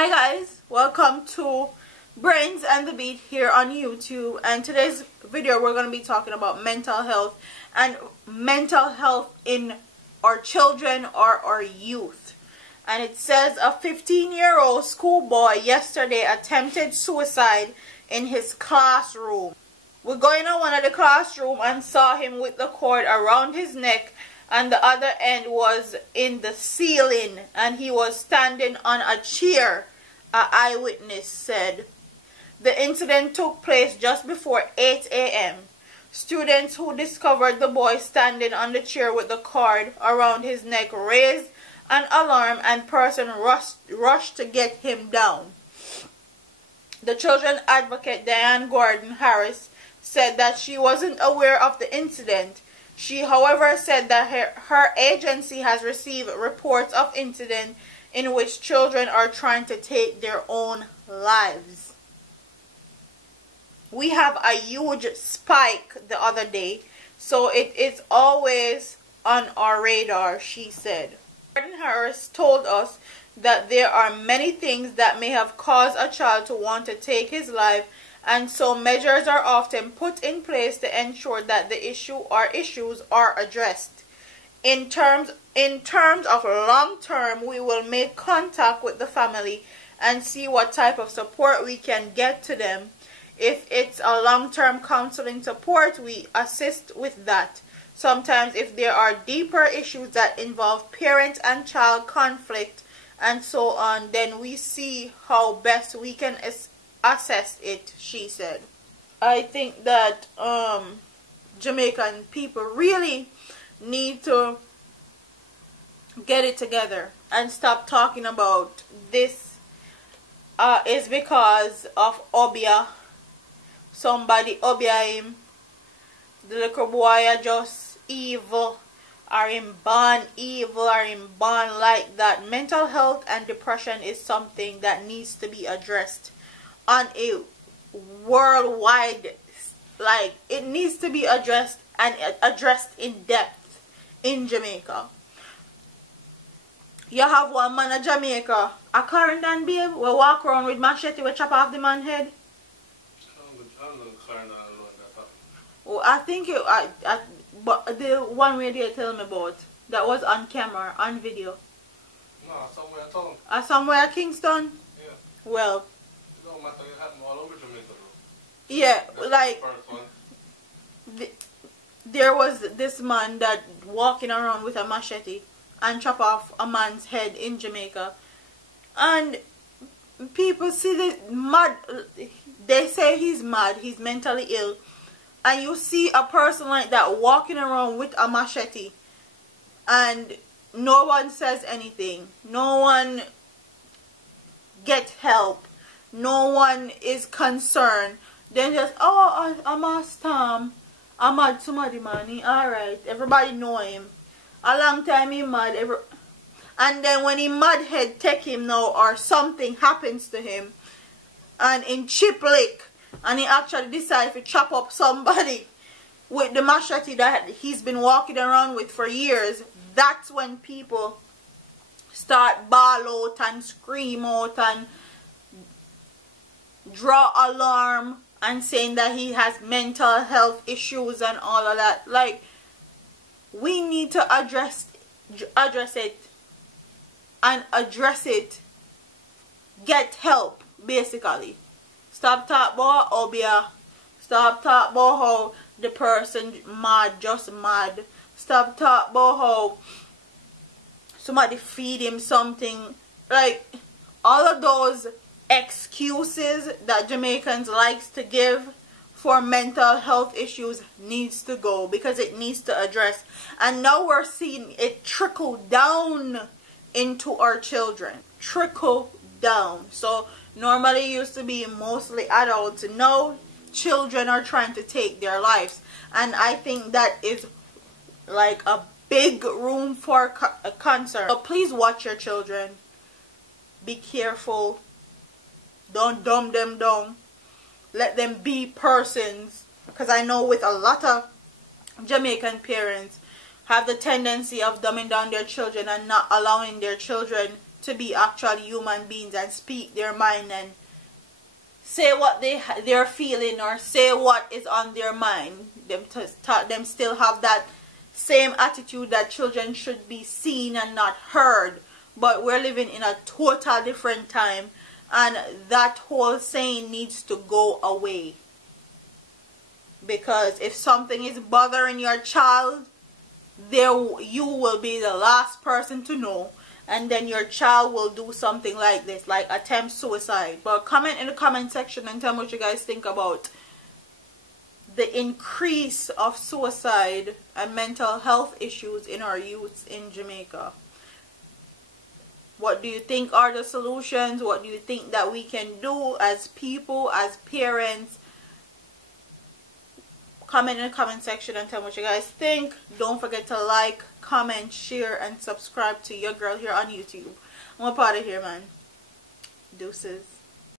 Hi guys, welcome to Brains and the Beat here on YouTube, and today's video we're going to be talking about mental health and mental health in our children or our youth. And it says a 15-year-old schoolboy yesterday attempted suicide in his classroom. We're going on one of the classroom and saw him with the cord around his neck, and the other end was in the ceiling, and he was standing on a chair, an eyewitness said. The incident took place just before 8 a.m. Students who discovered the boy standing on the chair with the cord around his neck raised an alarm, and person rushed to get him down. The children's advocate Diane Gordon Harris said that she wasn't aware of the incident. She, however, said that her agency has received reports of incidents in which children are trying to take their own lives. We have a huge spike the other day, so it is always on our radar, she said. Gordon Harris told us that there are many things that may have caused a child to want to take his life, and so measures are often put in place to ensure that the issue or issues are addressed. In terms of long term, we will make contact with the family and see what type of support we can get to them. If it's a long-term counseling support, we assist with that. Sometimes if there are deeper issues that involve parent and child conflict and so on, then we see how best we can assess it, she said. I think that Jamaican people really need to get it together and stop talking about this. Is because of Obia. Somebody Obia him. The little boy are just evil, are him born evil, are him born like that. Mental health and depression is something that needs to be addressed on a worldwide, like it needs to be addressed and addressed in depth in Jamaica. You have one man in Jamaica, a Clarendon babe, will walk around with machete, will chop off the man's head. Oh, I think it, but the one where they tell me about, that was on camera, on video. No, somewhere at home. Somewhere at Kingston? Yeah. Well. It don't matter, it happened all over Jamaica, bro. Yeah, that's like, the first one. There was this man that walking around with a machete and chop off a man's head in Jamaica. And people see the mad, they say he's mad, he's mentally ill. And you see a person like that walking around with a machete and no one says anything. No one gets help. No one is concerned. Then just, oh, I'm a storm. I'm mad somebody, man. Alright. Everybody know him. A long time he mad. And then when he mad head take him now or something happens to him and in chip lick, and he actually decided to chop up somebody with the machete that he's been walking around with for years, that's when people start bawl out and scream out and draw alarm and saying that he has mental health issues and all of that. Like, we need to address it and address it. Get help, basically. Stop talking about Obia. Stop talking about how the person mad, just mad. Stop talking about how somebody feed him something. Like, all of those excuses that Jamaicans likes to give for mental health issues needs to go, because it needs to address. And now we're seeing it trickle down into our children. Trickle down. So normally it used to be mostly adults. Now children are trying to take their lives. And I think that is like a big room for concern. So please watch your children. Be careful. Don't dumb them down. Let them be persons. Because I know with a lot of Jamaican parents have the tendency of dumbing down their children and not allowing their children to be actual human beings and speak their mind and say what they're feeling or say what is on their mind. Them still have that same attitude that children should be seen and not heard. But we're living in a total different time, and that whole saying needs to go away. Because if something is bothering your child, you will be the last person to know, and then your child will do something like this, like attempt suicide. But comment in the comment section and tell me what you guys think about the increase of suicide and mental health issues in our youths in Jamaica. What do you think are the solutions? What do you think that we can do as people, as parents? Comment in the comment section and tell me what you guys think. Don't forget to like, comment, share, and subscribe to your girl here on YouTube. I'm up out of here, man. Deuces.